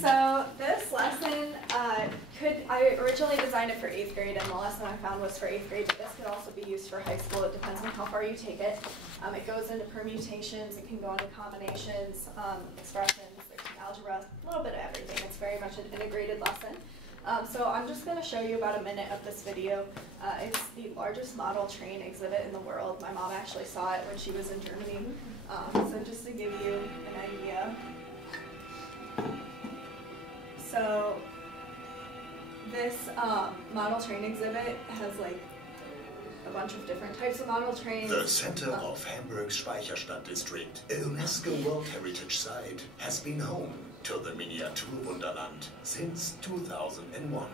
So this lesson, I originally designed it for 8th grade, and the lesson I found was for 8th grade, but this could also be used for high school. It depends on how far you take it. It goes into permutations, it can go into combinations, expressions, there's algebra, a little bit of everything. It's very much an integrated lesson. So I'm just going to show you about a minute of this video. It's the largest model train exhibit in the world. My mom actually saw it when she was in Germany. So just to give you an idea. So this model train exhibit has like a bunch of different types of model trains. The center of Hamburg's Speicherstadt district, a UNESCO World Heritage Site, has been home to the Miniaturwunderland since 2001.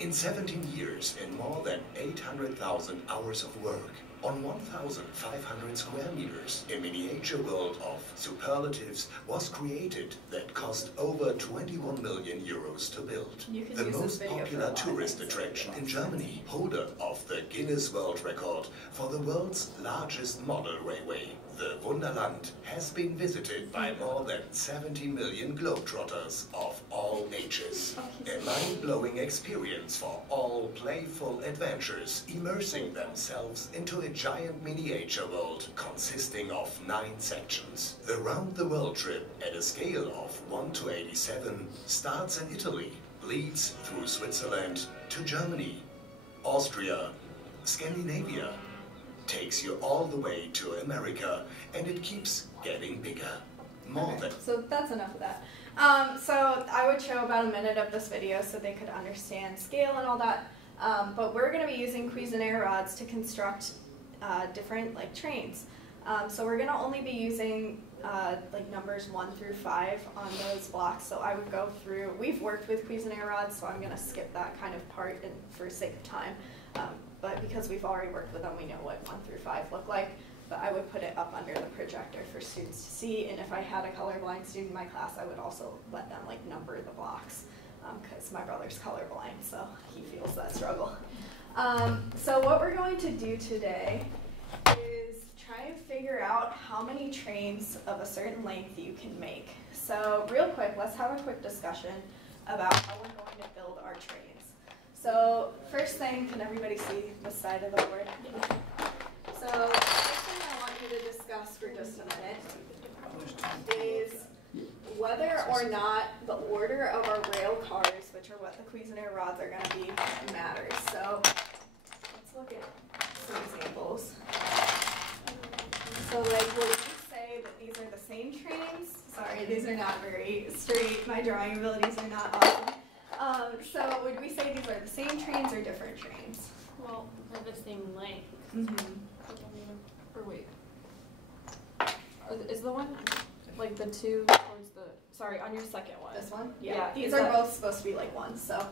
In 17 years, in more than 800,000 hours of work, on 1,500 square meters, a miniature world of superlatives was created that cost over 21 million euros to build. The most popular tourist attraction in Germany, holder of the Guinness World Record for the world's largest model railway. The Wunderland has been visited by more than 70 million globetrotters of all ages. A mind-blowing experience for all playful adventurers, immersing themselves into a giant miniature world consisting of 9 sections. The round-the-world trip at a scale of 1:87 starts in Italy, leads through Switzerland to Germany, Austria, Scandinavia, takes you all the way to America, and it keeps getting bigger. So that's enough of that. So I would show about a minute of this video so they could understand scale and all that. But we're going to be using Cuisenaire rods to construct different trains. So we're going to only be using numbers 1 through 5 on those blocks. So I would go through. We've worked with Cuisenaire rods, so I'm going to skip that kind of part for sake of time. But because we've already worked with them, we know what 1 through 5 look like. But I would put it up under the projector for students to see. And if I had a colorblind student in my class, I would also let them number the blocks, because my brother's colorblind, so he feels that struggle. So what we're going to do today is try and figure out how many trains of a certain length you can make. So real quick, let's have a quick discussion about how we're going to build our trains. So first thing, can everybody see this side of the board? So the first thing I want you to discuss for just a minute is whether or not the order of our rail cars, which are what the Cuisenaire rods are going to be, matters. So let's look at some examples. So would you say that these are the same trains? Sorry, these are not very straight. My drawing abilities are not awesome. So would we say these are the same trains or different trains? Well, they're the same length. Or wait. Is the one, the two towards the, sorry, on your second one? This one? Yeah. These are both supposed to be one. So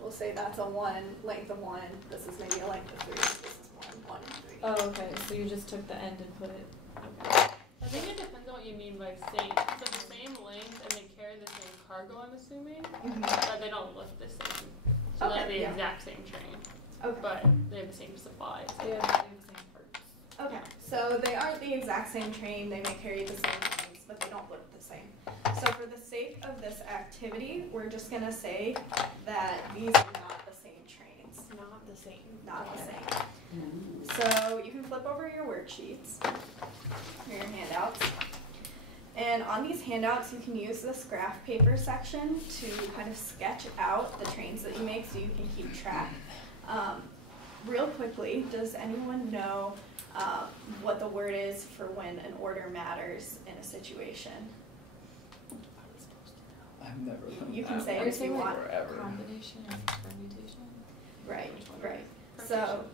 we'll say that's a 1, length of 1. This is maybe a length of 3. This is 1, 3. Oh, okay. So you just took the end and put it. Okay. I think it depends on what you mean by same. So the same length and they carry the same cargo, I'm assuming, but they don't lift the same. So they're the exact same train. Okay. But they have the same supplies. They have the same parts. Okay. So they aren't the exact same train. They may carry the same things, but they don't look the same. So for the sake of this activity, we're just going to say that these are not the same trains. Not the same. Not the same. So you can flip over your worksheets, or your handouts. And on these handouts, you can use this graph paper section to kind of sketch out the trains that you make so you can keep track. Real quickly, does anyone know what the word is for when an order matters in a situation? I've never learned You can that say one it if you want. forever. Combination and permutation? Right, right. So,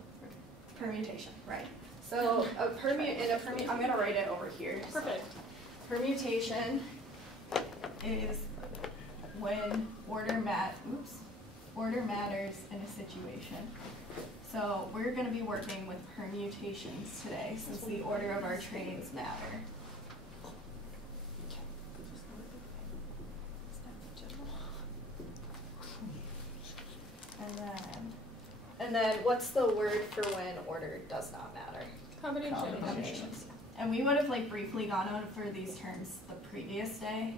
permutation, right. So, I'm going to write it over here. Perfect. So, permutation is when order matters in a situation. So we're going to be working with permutations today since the order of our trains matter. And then what's the word for when order does not matter? Combinations. And we would have briefly gone over these terms the previous day.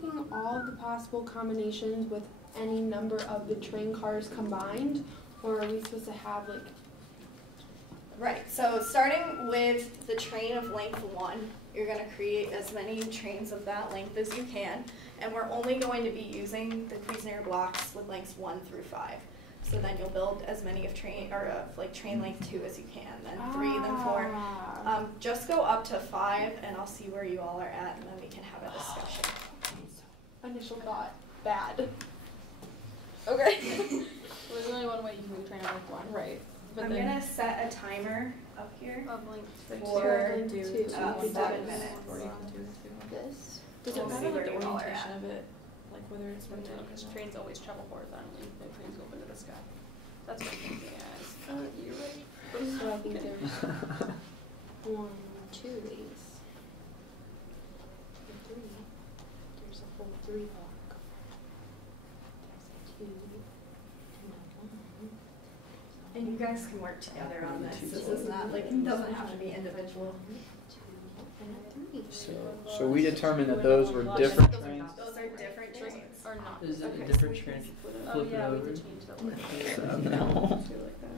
taking all of the possible combinations with any number of the train cars combined, or are we supposed to have like? Right, so starting with the train of length 1, you're going to create as many trains of that length as you can, and we're only going to be using the Cuisenaire blocks with lengths 1 through 5. So then you'll build as many of train length 2 as you can, then 3, then 4. Just go up to 5, and I'll see where you all are at, and then we can have a discussion. Initial thought, bad. Okay. There's only one way you can train on like 1. Right. But I'm going to set a timer up here of length for 2. 7 minutes. This. Does We'll it matter see like where the you all are orientation at. of it? Like whether it's No, because trains always travel horizontally. No trains go up into the sky. That's what I'm thinking as. You're right. So I think there's 1, 2 of these. 3. There's a whole 3 block. There's a 2. And a 1. And you guys can work together on this. This is not like, it doesn't have to be individual. 2 and a 3. So we determined that those were different Those are trains. not the Those are different Those trains. are not. Is it Okay, a so different we can train? split it Oh Flip it yeah, we over. did change the order. No. Do like that.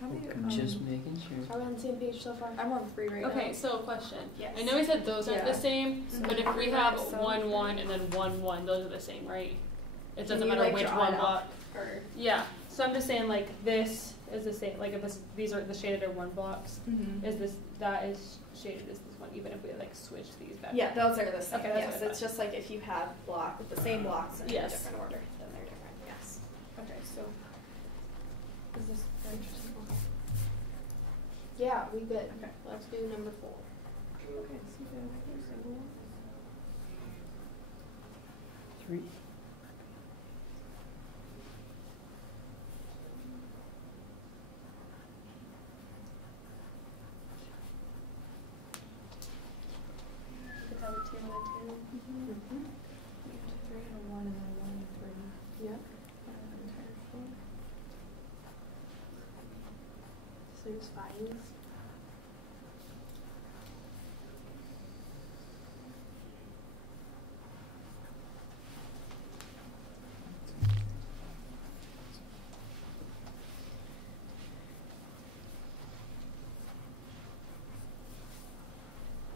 How do you, Just making sure. Are we on the same page so far? I'm on 3 right now. Okay, so question. Yes. I know we said those aren't Yeah. the same, but if we Mhm. have So- 1, 1, and then 1, 1, those are the same, right? It Can doesn't you, matter like, which draw one it block. up, or- Yeah. So I'm just saying like this is the same. Like if these are the shaded or 1 blocks, is this that is shaded as this one, even if we like switch these back. Yeah, those are the same. Okay, that's Yes, what I it's just like if you have the same blocks in a Yes. different order, then they're different. Yes. Okay, so Is this very interesting? Yeah, we good. Okay. Let's do number 4. okay, so 3. could have a 2 and a 2. Mm-hmm. 3 and a 1 and then 1 and 3. Yep. Entire 4. So there's 5s.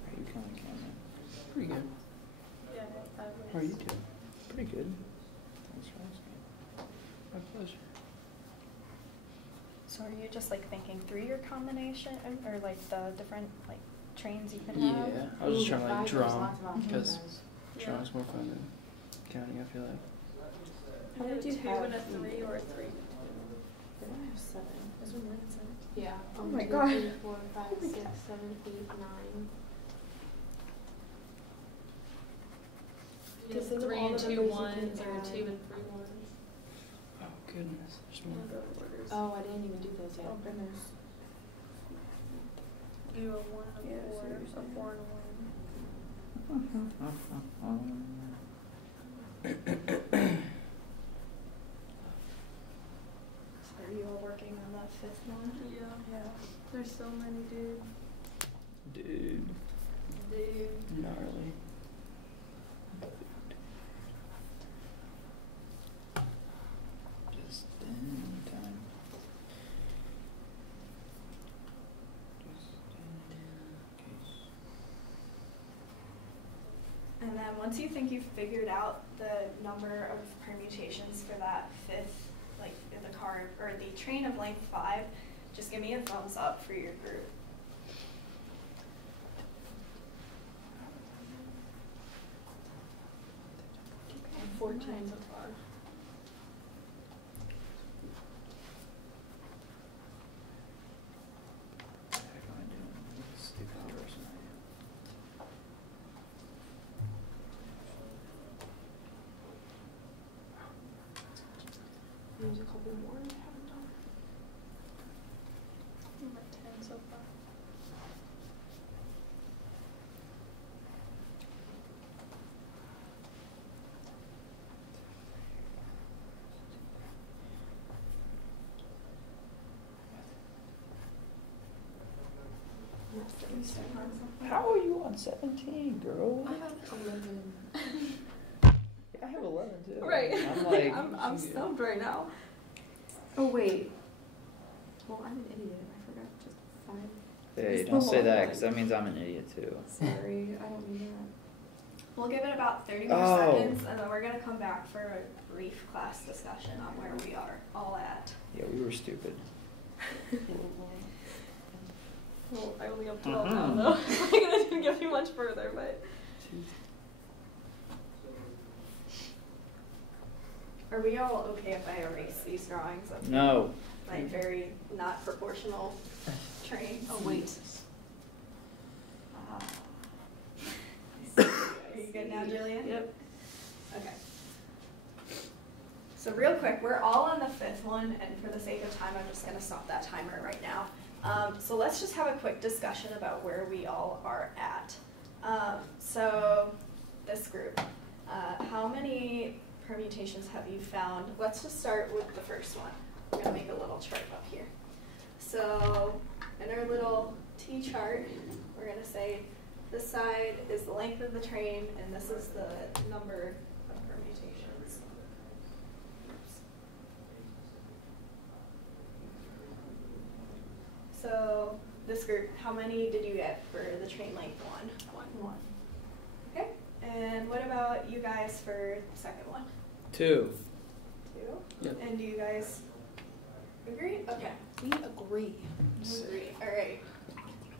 How are you coming, Cameron? Pretty good. Yeah, How are you doing? Pretty good. Thanks for asking. My pleasure. So are you just like thinking 3-year combination, or like the different like trains you can Yeah, have? I was just Ooh, trying to like 5, draw there's 'em, lots of options, because guys. drawing's more fun than counting, I feel like. How How did you 2 have and a 3 or a 3 and a 2? I don't have 7. This one lands in. Yeah. Oh my 2, God. 3, 4, 5, 6, 7, 8, 9. You Just have think of 3 all and the 2 numbers you ones can or add. 2 and 3 ones. Oh goodness, there's more. Go orders. Oh, I didn't even do those yet. Oh goodness. You do a 1 and a 4, a 4 and a 1. So are you all working on the 5th one? Yeah. There's so many, dude. Dude. Gnarly. Just in time. Just in case. And then once you think you've figured out the number of permutations for that 5th, like the car or the train of length 5, just give me a thumbs up for your group. And 14 so far. What the heck am I doing? What a stupid person I am. There's a couple more I haven't done. I'm at 10 so far. How are you on 17, girl? I have 11. too. Right. I'm like, I'm stumped right now. Oh wait. Well, I'm an idiot. I forgot just 5. hey, It's don't the say long that one. because that means I'm an idiot too. Sorry, I don't mean that. We'll give it about 30 more Oh. seconds, and then we're gonna come back for a brief class discussion on where we are all at. Yeah, we were stupid. Well, I only have 12 now, though. I'm gonna get you much further, but. Are we all okay if I erase these drawings of No. my very not proportional trains? Oh wait. Are you good now, Jillian? Yep. Okay. So real quick, we're all on the 5th one, and for the sake of time, I'm just gonna stop that timer right now. So let's just have a quick discussion about where we all are at. So this group, how many permutations have you found? Let's just start with the first one. I'm gonna make a little chart up here. So in our little T chart, we're gonna say this side is the length of the train, and this is the number of permutations. Oops. So this group, how many did you get for the train length one? One. Okay. And what about you guys for the second one? 2. 2? Yep. And do you guys agree? Okay. We agree. Agree. All right.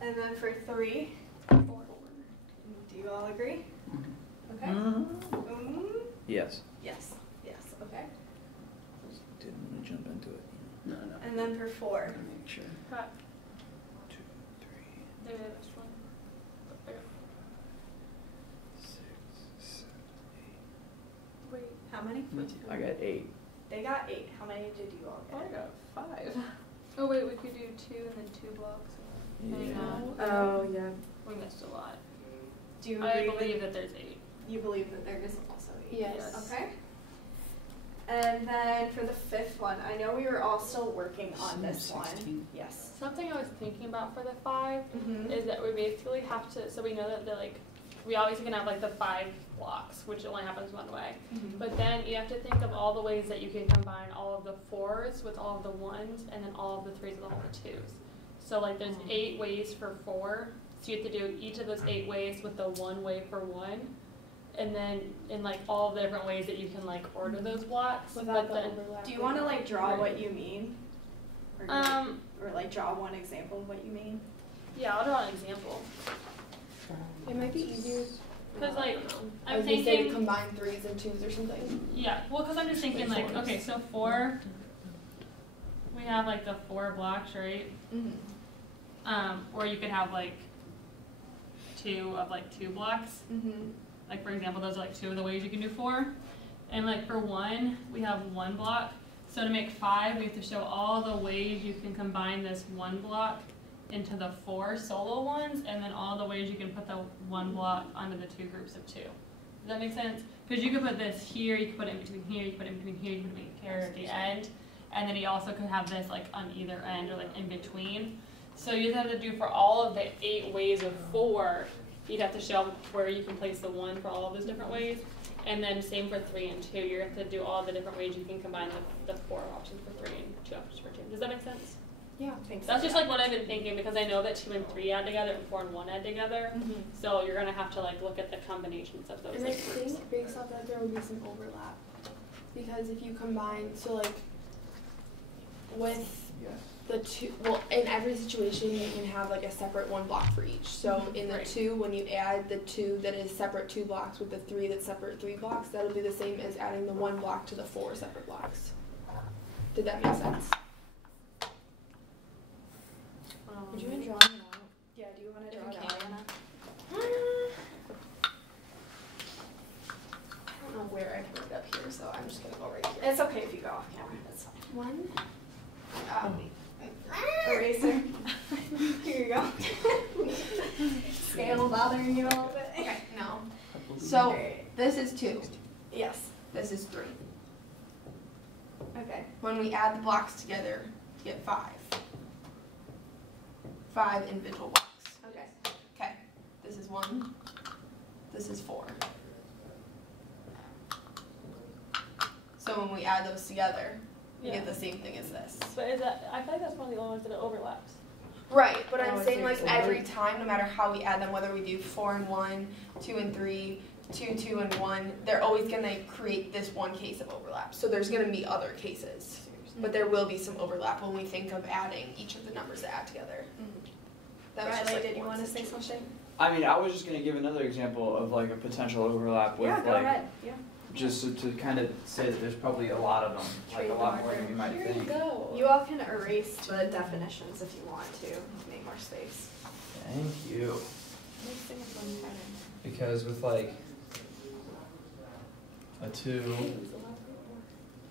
And then for 3? 4. Do you all agree? Okay. Mm-hmm. Yes. Yes. Yes. Okay. Didn't want to jump into it. No. And then for 4? Make sure. Pat, 2, 3, maybe this one. 6, 7, Wait, How many? 8. I got 8. They got 8. How many did you all I get? got 5. Oh wait, we could do 2 and then 2 blocks. Yeah. Oh yeah. We missed a lot. Do you I agree believe that there's 8. you believe that there is also 8? Yes. Okay. And then for the 5th one, I know we were all still working on this one. 16. Yes. Something I was thinking about for the 5 Mm-hmm. is that we basically have to, so we know that we obviously can have like the 5 blocks, which only happens one way. Mm-hmm. But then you have to think of all the ways that you can combine all of the 4s with all of the 1s, and then all of the 3s with all the 2s. So like there's 8 ways for 4, so you have to do each of those 8 ways with the 1 way for 1. And then in like all the different ways that you can like order those blocks. Without but the then, overlap. Do you want to like draw Right. what you mean? Or, or like draw one example of what you mean? yeah, I'll draw an example. It might be easier. Cause like I'm As we say to thinking, combine 3s and 2s or something. yeah, well, cause I'm just thinking like, okay, so 4, we have like the 4 blocks, right? Mm-hmm. Or you could have like 2 of like 2 blocks. Mm-hmm. Like for example, those are like 2 of the ways you can do 4. And like for 1, we have 1 block. So to make 5, we have to show all the ways you can combine this 1 block into the 4 solo ones, and then all the ways you can put the 1 block onto the 2 groups of 2. Does that make sense? Because you could put this here, you could put it in between here, you could put it in between here, you could put it here at the end, and then you also could have this like on either end or like in between. So you'd have to do for all of the 8 ways of 4, you'd have to show where you can place the 1 for all of those different ways. And then same for 3 and 2, you have to do all the different ways you can combine the 4 options for 3 and 2 options for 2. Does that make sense? Yeah. That's just like what I've been thinking, because I know that 2 and 3 add together and 4 and 1 add together. Mm-hmm. So you're gonna have to like look at the combinations of those. And I like, groups. think based off that there would be some overlap. Because if you combine, so like with Yes. the 2, well, in every situation you can have like a separate 1 block for each. So in the Right. 2, when you add the 2 that is separate 2 blocks with the 3 that's separate 3 blocks, that'll be the same as adding the 1 block to the 4 separate blocks. Did that make sense? Would you mind drawing it out? Yeah, do you want to If draw you it out, can. Anna? I don't know where I put it up here, so I'm just gonna go right here. It's okay if you go off camera, that's fine. 1. Eraser. Here you go. Scale bothering you a little bit? Okay, no. So Alright. this is 2. Yes. This is 3. Okay. When we add the blocks together, you get 5. 5 individual blocks. Okay. Okay. This is 1. This is 4. So when we add those together, we Yeah. get the same thing as this. But is that, I feel like that's one of the only ones that it overlaps. Right, but Oh, I'm I saying see like what you're saying. every time, no matter how we add them, whether we do 4 and 1, 2 and 3, 2, 2 and 1, they're always gonna create this one case of overlap. So there's gonna be other cases, but there will be some overlap when we think of adding each of the numbers that add together. That was just, Riley, like, did you one want to say situation. something? I mean, I was just gonna give another example of like a potential overlap with Yeah, go like, ahead. Yeah. just to kind of say that there's probably a lot of them, like a lot more than we might Here you think. go. You all can erase the definitions if you want to make more space. Thank you. Because with like a 2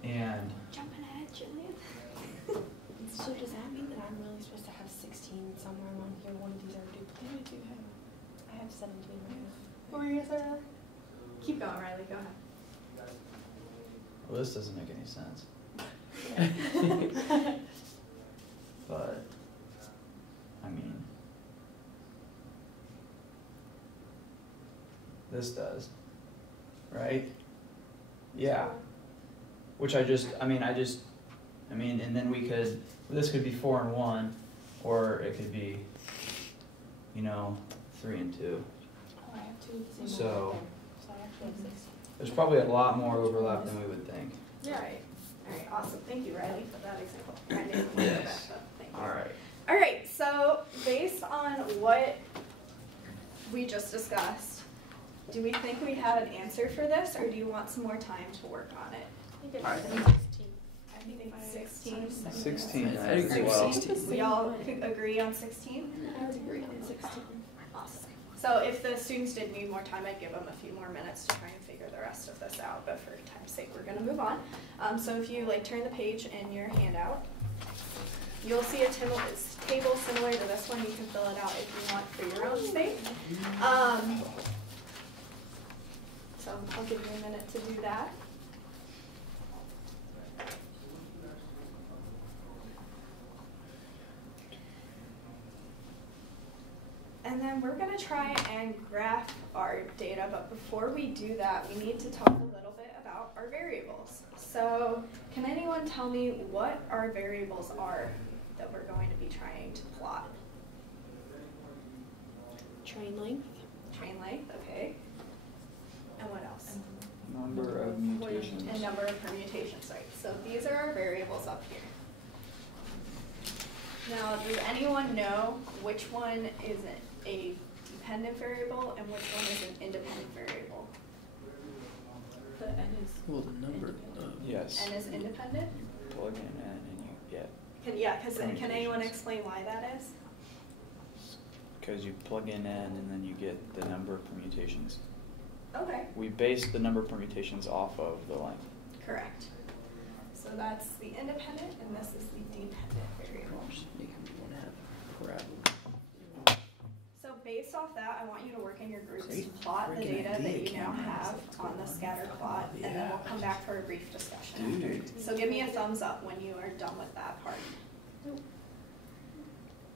and Jumping ahead, Jillian. So does that mean that I'm really supposed to have 16 somewhere around here? One of these are duplicate? I have 17 right now. What were you gonna say, Riley? Keep going, Riley. Go ahead. well, this doesn't make any sense. But I mean, this does, right? Yeah. Which I mean, and then we could, this could be 4 and 1, or it could be, 3 and 2. Oh, I have 2 of the same So- one right there. So I actually have 16. There's probably a lot more overlap than we would think. Yeah. Right. All right. Awesome. Thank you, Riley, for that example. I didn't know Yes. that, but thank you. All right. All right. So based on what we just discussed, do we think we have an answer for this, or do you want some more time to work on it? I think I think 16. 16, I agree with well. 16. We all could agree on 16? I would agree on 16. Awesome. So if the students did need more time, I'd give them a few more minutes to try and figure the rest of this out, but for time's sake, we're gonna move on. So if you turn the page in your handout, you'll see a table similar to this one. You can fill it out if you want for your own sake. So I'll give you a minute to do that. And then we're going to try and graph our data, but before we do that, we need to talk a little bit about our variables. So can anyone tell me what our variables are that we're going to be trying to plot? Train length. Train length, okay. And what else? Number of mutations. And number of permutations, right. So these are our variables up here. Now, does anyone know which one is a dependent variable and which one is an independent variable? The n is. Well, the number of. Yes. N is independent? You plug in N and you get, Can anyone explain why that is? because you plug in N and then you get the number of permutations. Okay, We base the number of permutations off of the length. correct. So that's the independent and this is the dependent variable. So based off that, I want you to work in your groups to plot the data that you now have on the scatter plot, and then we'll come back for a brief discussion after. So give me a thumbs up when you are done with that part.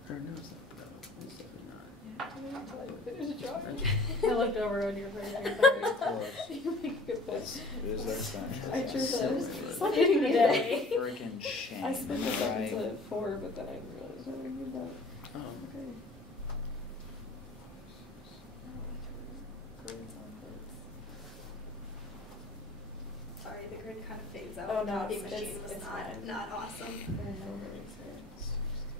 Or no, it's not. It's definitely not. I looked over on your face. You make good points. It is that essential. I sure So did. good. It's like any day. Freaking shame. I spent the right? seconds at 4, but then I realized I would need that. Okay. Sorry, the grid kind of fades out. Oh, The no, copy it's- machine it's- was it's fine. not awesome.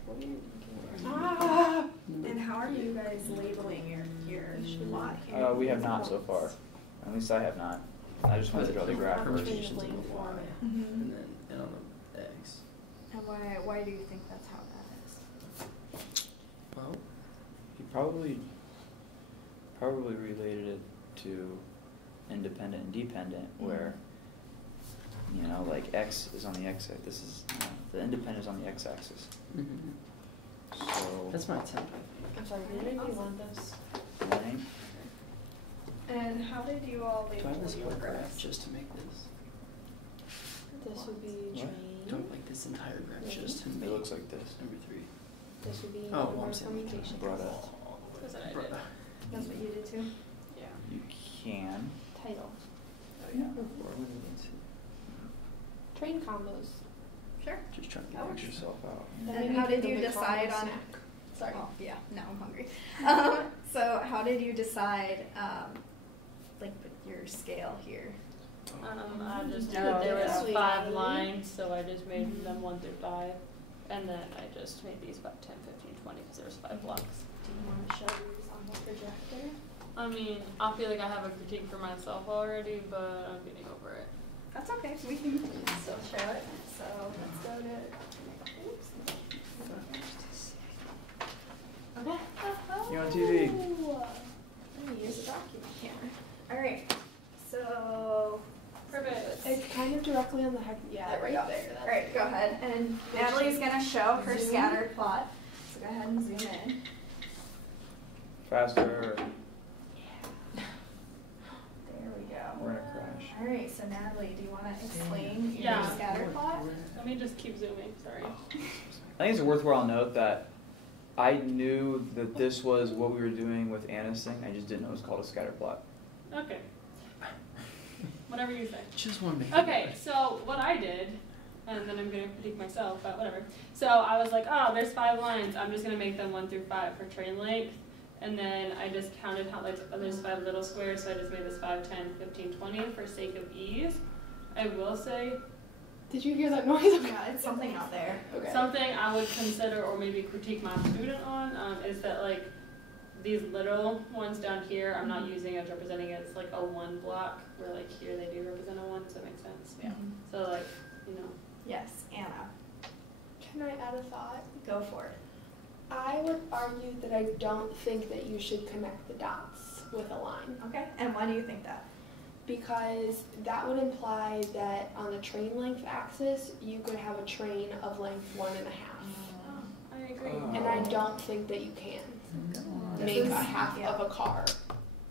What are you thinking? Ah! And how are you guys labeling your plot here? We have not so far. At least I have not. I just wanted to draw the graph first. Permutations on the Y, Mhm. and then and on the X. And why do you think that's how that is? Well, He probably related it to independent and dependent, where like X is on the X-axis. This is the independent is on the X-axis. So that's my template. I'm sorry, did any of you want those? right? And how did you all Do I label have this your whole graph graphs? just to make this? This would be What? train. Do I like this entire graph just to It make looks like this. number 3? This would be Oh, well, number I'm of saying permutations. Brought up. That's what I did. That's what you did too? Yeah. You can. Title. Oh yeah. train combos. Sure. Just trying to That max works. yourself out. And how did you Maybe decide combo on? snack. Sorry. Oh, yeah. Now I'm hungry. So how did you decide, like, with your scale here? I just Oh, there was yeah. 5 lines, so I just made them 1 through 5, and then I just made these about 10, 15, 20 because there was 5 blocks. Do you want to show these on the projector? I mean, I feel like I have a critique for myself already, but I'm getting over it. That's okay. We can still show it. So let's go to. Oops. Okay. You're on TV. Let me use a document camera. All right. So. Perfect. It's kind of directly on the head. Yeah, There we right go. there. All right, go ahead. And Natalie's gonna show her Zoom. scattered plot. So go ahead and zoom in. Faster. There we go. We're gonna crash. All right. So Natalie, do you want to explain your Yeah. scattered plot? Let me just keep zooming. Sorry. I think it's a worthwhile note that I knew that this was what we were doing with Anna's thing. I just didn't know it was called a scatter plot. Okay. Whatever you say. Just want to make Okay, so what I did, and then I'm going to critique myself, but whatever. So I was like, oh, there's 5 lines. I'm just going to make them 1 through 5 for train length. And then I just counted how, like, there's 5 little squares, so I just made this 5, 10, 15, 20 for sake of ease. I will say Did you hear that noise? Yeah, it's something out there. Okay. something I would consider or maybe critique my student on is that, like, these little ones down here, I'm not using as representing it. It's like a 1 block, where like here they do represent a 1. Does that make sense? Yeah. So like, you know. Yes, Anna, Can I add a thought? go for it. I would argue that I don't think that you should connect the dots with a line, Okay. And why do you think that? because that would imply that on the train length axis, you could have a train of length 1.5. I agree. And I don't think that you can make a half of a car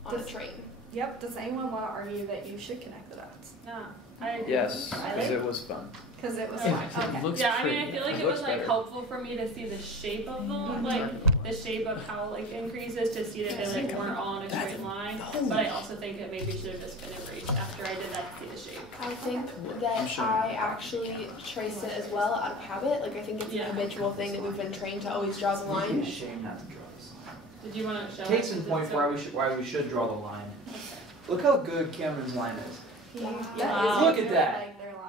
on a train. Yep. Does anyone want to argue that you should connect the dots? Nah, I agree. Yes, I because like- it was fun. Because it was Yeah. fun. Okay. Looks Yeah, I mean, I pretty. feel like It it looks was like better. helpful for me to see the shape of them, like the shape of how like increases to see that they like weren't all in a straight line. But I also think it maybe should have just been erased after I did that to see the shape. I think that I actually traced it as well out of habit. Like I think it's Yeah. an habitual thing that we've been trained to always draw the line. Shame not to draw this line. Did you want to show? Case it? in Is it point so- why we should draw the line. Okay. Look how good Cameron's line is. That Wow. is Look at really that. like their line.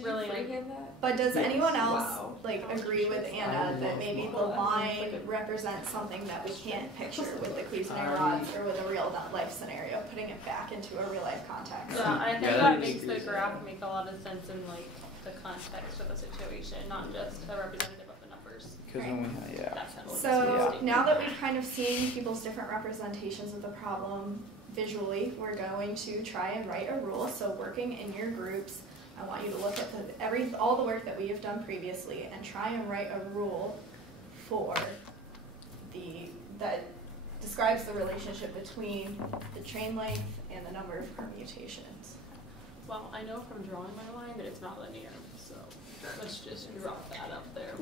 Brilliant. But does Yes. anyone else Wow. like agree with Anna that maybe the line represents something that we can't picture with the Cuisinart rods or with a real life scenario, putting it back into a real life context? Yeah, I think Yeah, that that makes is- the graph make a lot of sense in like the context of the situation, not just a representative of the numbers. Because when we, yeah. That kind of So Yeah. now that we've kind of seen people's different representations of the problem visually, we're going to try and write a rule. So working in your groups, I want you to look at all the work that we have done previously and try and write a rule for that describes the relationship between the train length and the number of permutations. Well, I know from drawing my line that it's not linear, so let's just drop that up there.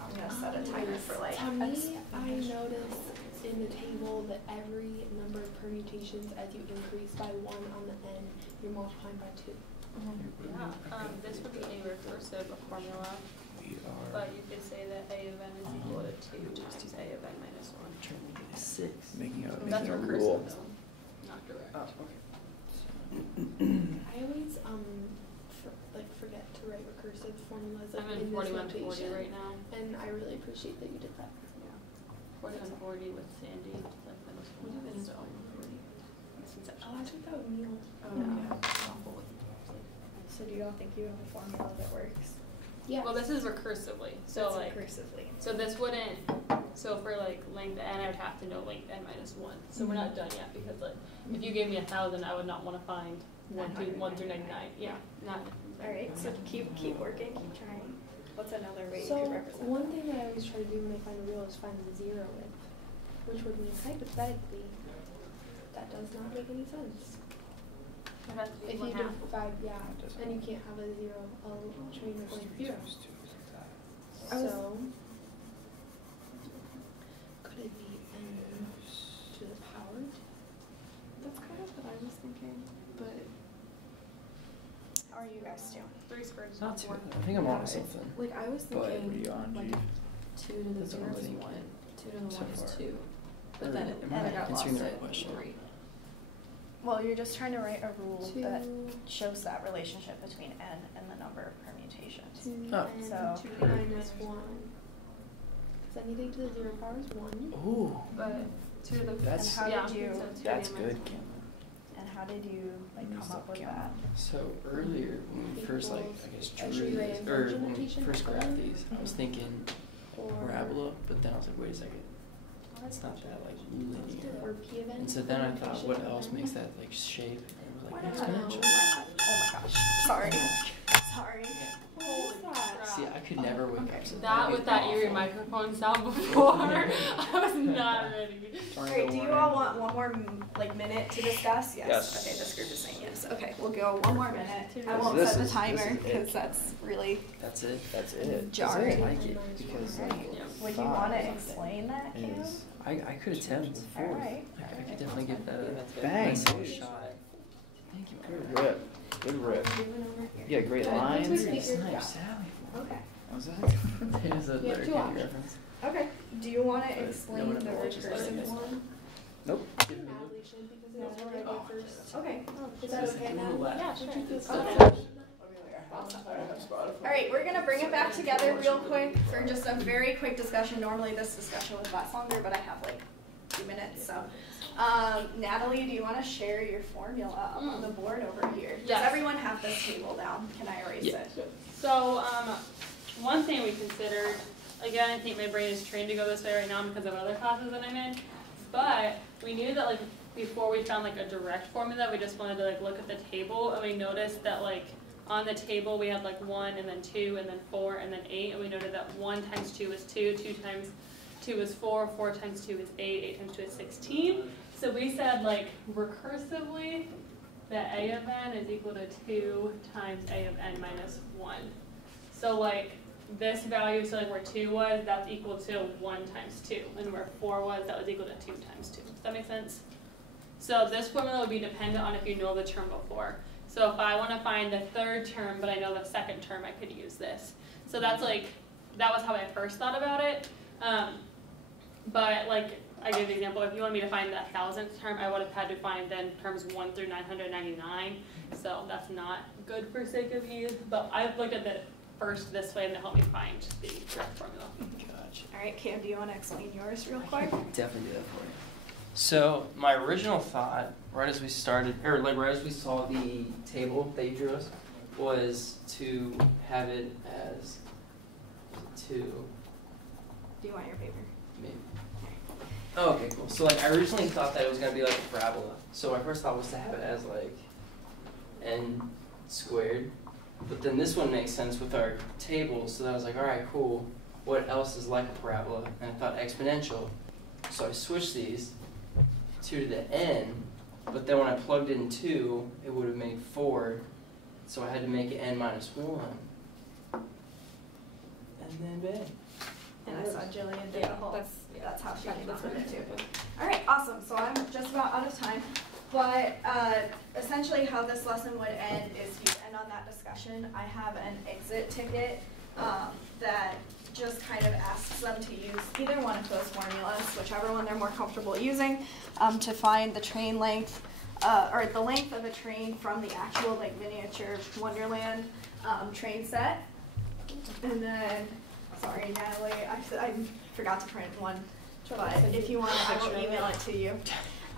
I'm gonna set a timer for like. To me, I noticed in the table that every number of permutations as you increase by 1 on the end, you're multiplying by 2. Yeah, this would be a recursive formula, We are but you could say that A of n is equal to 2 times A of n minus 1. Trying to get a 6. making a, That's making a recursive rule. though, not direct. Oh, okay. I always forget to write recursive formulas like I'm in in this 41 to 40 notation, right now. and I really appreciate that you did that. Yeah. 41 to 40 with Sandy, like minus 1. So, it's inception. Oh, I took that with Neil. So do you all think you have a formula that works? Yeah. Well, this is recursively, so It's like, recursively. so this wouldn't, so for like length n, I would have to know length n minus 1. So we're not done yet, because like, if you gave me 1,000, I would not want to find 1 through 99. Yeah, not. All right, so keep working, keep trying. What's another way So you could represent one that? thing that I always try to do when I find a rule is find the zero width, which would mean hypothetically that does not make any sense. It has to be If 1 you half. divide, yeah, It doesn't. and you can't have a zero, a train of length 0. I was- So could it be n to the power? That's kind of what I was thinking. But How are you guys doing? 3 squared is Not not too. 4. I think I'm on to something. Like I was But- What are thinking you on, like G? 2 to the That's what 0 I'm is thinking. 1, 2 to the So 1 is far. 2. But Or then am and I I got lost answering the right at question? 3. Well, you're just trying to write a rule that 2, shows that relationship between n and the number of permutations. 2 Oh. and So- 2 minus 1. Because anything to the 0 power is 1. Ooh. But 2 to the That's- And how yeah, did you- so 2 to the That's minus good, Kim. And how did you like Use come the up with camera. that? So earlier when we first like I guess Equals- drew Should we write these, in or function when we notation first or graphed something? these, I was thinking Or parabola, but then I was like, wait a second, it's not that like linear. Or P of n. And so then I thought, permutation what of else n. makes that like shape? And it was Why like not? exponential. Oh my gosh. Sorry. Sorry. What is that? See, I could never wake up to That with that eerie microphone sound before, I was not ready. Alright, do you all want one more like minute to discuss? Yes. Yes. Okay, this group is saying yes. Okay, we'll go one more minute. I This won't is- set the this timer is it. because that's really That's it. That's it. jarring. I like it. Because Yeah. Would you want to explain that, Cam? is I could attempt. Alright. I could definitely give that a bang, nice little dude. shot. Thank you. Good rip. Good rip. Doing over here. You got great Okay. lines. Let's Nice, figure it out. Sally. Okay. What was that? There's a You have letter 2 K options. reference. Okay. Do you want to But explain no the one else is letting recursive us one? Nope. I think Natalie should because that's what I did first. Okay. Is that okay now? Yeah, sure. Would you feel Okay. comfortable? All right, we're gonna bring it back together real quick for just a very quick discussion. Normally this discussion would last longer, but I have like 2 minutes. So, Natalie, do you want to share your formula up on the board over here? Does Yes. everyone have this table down? Can I erase Yeah. it? So, one thing we considered, again, I think my brain is trained to go this way right now because of other classes that I'm in, but we knew that like before we found like a direct formula, we just wanted to like look at the table, and we noticed that like on the table we had like 1 and then 2 and then 4 and then 8, and we noted that 1 times 2 is 2, 2 times 2 is 4, 4 times 2 is 8, 8 times 2 is 16. So we said like recursively that a of n is equal to 2 times a of n minus 1. So like this value, so like where 2 was, that's equal to 1 times 2. And where 4 was, that was equal to 2 times 2. Does that make sense? So this formula would be dependent on if you know the term before. So if I want to find the third term, but I know the second term, I could use this. So that's like, that was how I first thought about it. But like, I gave the example, if you wanted me to find the 1000th term, I would have had to find then terms 1 through 999. So that's not good for sake of ease. But I've looked at it first this way, and it helped me find the correct formula. Gotcha. All right, Cam, do you want to explain yours real I quick? can definitely do that for you. So my original thought, right as we started, or like right as we saw the table that you drew us, was to have it as 2. Do you want your paper? Maybe. Oh, okay, cool. So like I originally thought that it was gonna be like a parabola. So my first thought was to have it as like n squared. But then this one makes sense with our table, so I was like, all right, cool. What else is like a parabola? And I thought exponential. So I switched these 2 to the n, but then when I plugged in 2, it would have made 4. So I had to make it n minus 1. And then bang. And I saw Jillian did the whole. That's how she came up with it too. Good. All right, awesome. So I'm just about out of time, but essentially how this lesson would end is you end on that discussion. I have an exit ticket that just kind of asks them to use either one of those formulas, whichever one they're more comfortable using, to find the train length or the length of a train from the actual like miniature Wonderland train set. And then, sorry Natalie, I forgot to print one, but if you want, I will email it to you.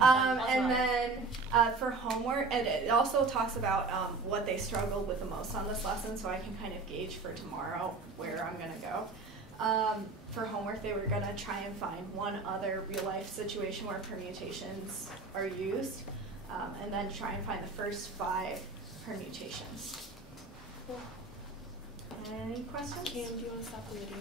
And then for homework, and it also talks about what they struggled with the most on this lesson, so I can kind of gauge for tomorrow where I'm gonna go. For homework, they were gonna try and find one other real life situation where permutations are used, and then try and find the first 5 permutations. Cool. Any questions? Cam, do you want to stop the video?